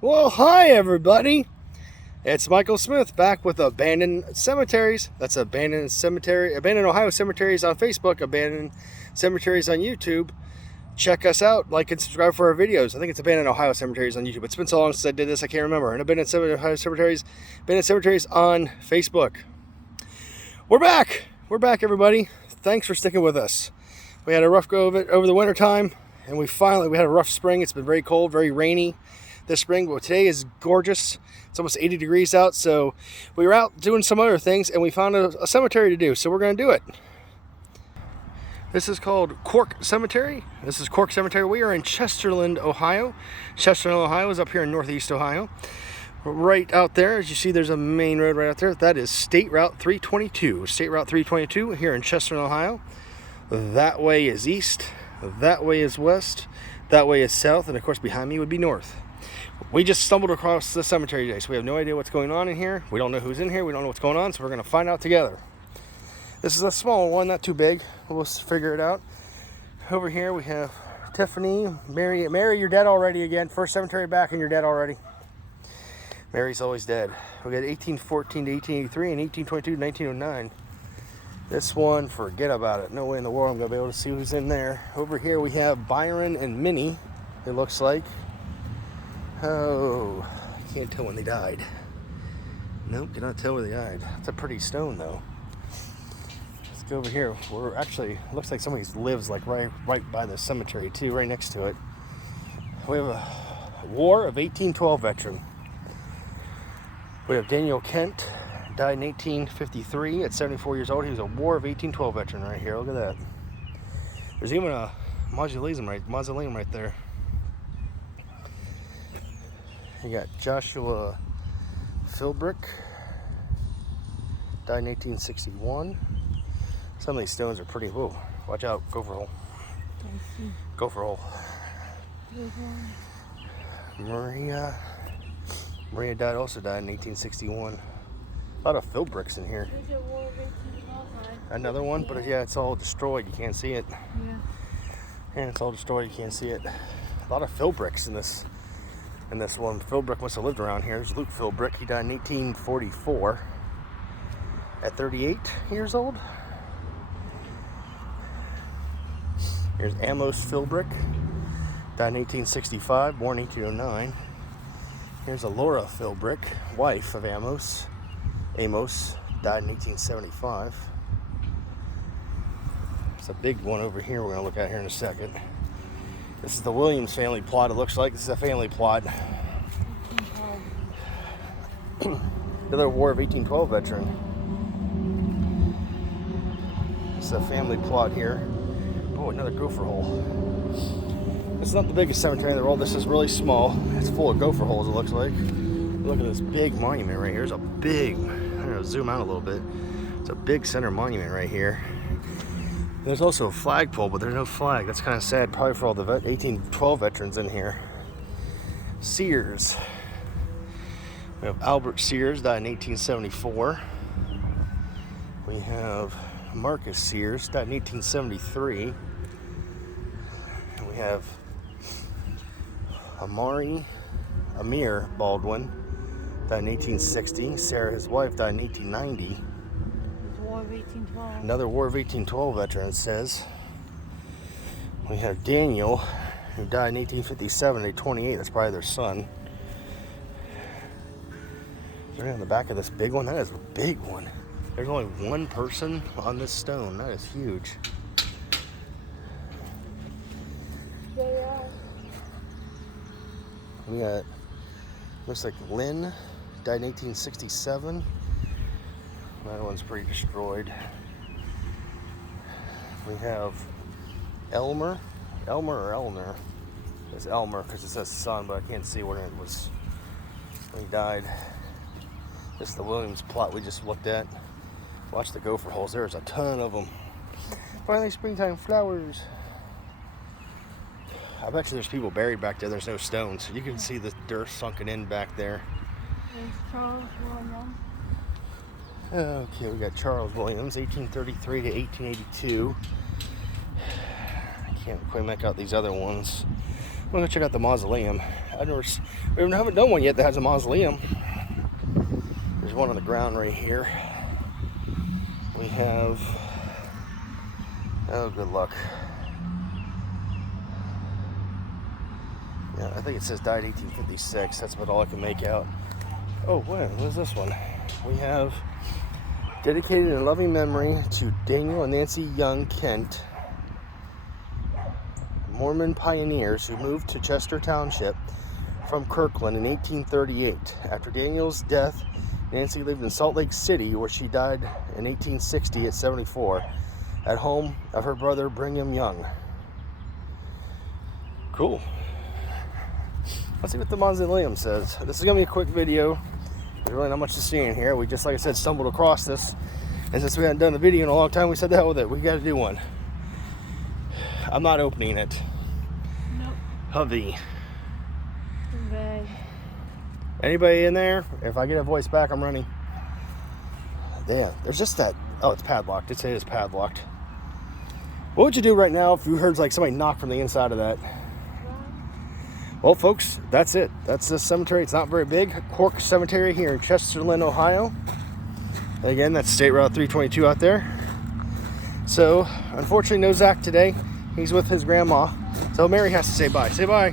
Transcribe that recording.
Well, hi everybody. It's Michael Smith back with Abandoned Cemeteries. That's Abandoned Ohio Cemeteries on Facebook, Abandoned Cemeteries on YouTube. Check us out, like and subscribe for our videos. I think it's Abandoned Ohio Cemeteries on YouTube. It's been so long since I did this, I can't remember. And Ohio Cemeteries, Abandoned Cemeteries on Facebook. We're back. We're back, everybody. Thanks for sticking with us. We had a rough go of it over the winter time, and we had a rough spring. It's been very cold, very rainy this spring, but today is gorgeous. It's almost 80 degrees out, so we were out doing some other things, and we found a cemetery to do, so we're going to do it. This is called Quirk Cemetery. This is Quirk Cemetery. We are in Chesterland, Ohio. Chesterland, Ohio is up here in northeast Ohio. Right out there, as you see, there's a main road right out there. That is State Route 322. State Route 322 here in Chesterland, Ohio. That way is east, that way is west, that way is south, and of course behind me would be north. We just stumbled across the cemetery today, so we have no idea what's going on in here. We don't know who's in here, we don't know what's going on, so we're going to find out together. This is a small one, not too big. We'll figure it out. Over here we have Tiffany, Mary, you're dead already again. First cemetery back and you're dead already. Mary's always dead. We got 1814 to 1883 and 1822 to 1909. This one, forget about it. No way in the world I'm going to be able to see who's in there. Over here we have Byron and Minnie, it looks like. Oh, I can't tell when they died. Nope, cannot tell where they died. It's a pretty stone, though. Let's go over here. We're actually, looks like somebody lives like right by the cemetery, too, right next to it. We have a War of 1812 veteran. We have Daniel Kent. Died in 1853 at 74 years old. He was a War of 1812 veteran right here. Look at that. There's even a mausoleum right there. You got Joshua Philbrick. Died in 1861. Some of these stones are pretty. Whoa! Watch out! Gopher hole. Gopher hole. Maria also died in 1861. A lot of Philbricks in here. Another one, but yeah, it's all destroyed. You can't see it. Yeah. And it's all destroyed. You can't see it. A lot of Philbricks in this one. Philbrick must have lived around here. There's Luke Philbrick. He died in 1844 at 38 years old. Here's Amos Philbrick. Died in 1865, born 1809. Here's Alora Philbrick, wife of Amos. Amos died in 1875. There's a big one over here we're going to look at here in a second. This is the Williams family plot, it looks like. This is a family plot. Another War of 1812 veteran. This is a family plot here. Oh, another gopher hole. It's not the biggest cemetery in the world. This is really small. It's full of gopher holes, it looks like. Look at this big monument right here. There's a big, I'm going to zoom out a little bit. It's a big center monument right here. There's also a flagpole, but there's no flag. That's kind of sad, probably for all the 1812 veterans in here. Sears. We have Albert Sears, died in 1874. We have Marcus Sears, died in 1873. And we have Amir Baldwin, died in 1860. Sarah, his wife, died in 1890. War of 1812. Another War of 1812 veteran, it says. We have Daniel, who died in 1857 at 28. That's probably their son. Right on the back of this big one. That is a big one. There's only one person on this stone. That is huge. Yeah. We got, looks like Lynn, died in 1867. That one's pretty destroyed. We have Elmer or Elner. It's Elmer because it says son, but I can't see where it was when he died. This is the Williams plot we just looked at. Watch the gopher holes. There's a ton of them. Finally, springtime flowers. I bet you there's people buried back there. There's no stones. You can see the dirt sunken in back there. There's Charles Williams. Okay, we got Charles Williams, 1833 to 1882. I can't quite make out these other ones. I'm gonna check out the Mausoleum. We haven't done one yet that has a mausoleum. There's one on the ground right here. We have, oh, good luck. Yeah, I think it says died 1856. That's about all I can make out. Oh, what is this one? We have dedicated in loving memory to Daniel and Nancy Young Kent, Mormon pioneers who moved to Chester Township from Kirkland in 1838. After Daniel's death, Nancy lived in Salt Lake City, where she died in 1860 at 74, at home of her brother Brigham Young. Cool. Let's see what the mausoleum says. This is going to be a quick video. There's really not much to see in here. We just, like I said, stumbled across this. And since we hadn't done a video in a long time, we said the hell with it. We got to do one. I'm not opening it. Nope. Hovey. Bag. Anybody in there? If I get a voice back, I'm running. Yeah, there's just that. Oh, it's padlocked. It says it's padlocked. What would you do right now if you heard like somebody knock from the inside of that? Well, folks, that's it. That's the cemetery. It's not very big. Quirk Cemetery here in Chesterland, Ohio. Again, that's State Route 322 out there. So, unfortunately, no Zach today. He's with his grandma. So Mary has to say bye. Say bye.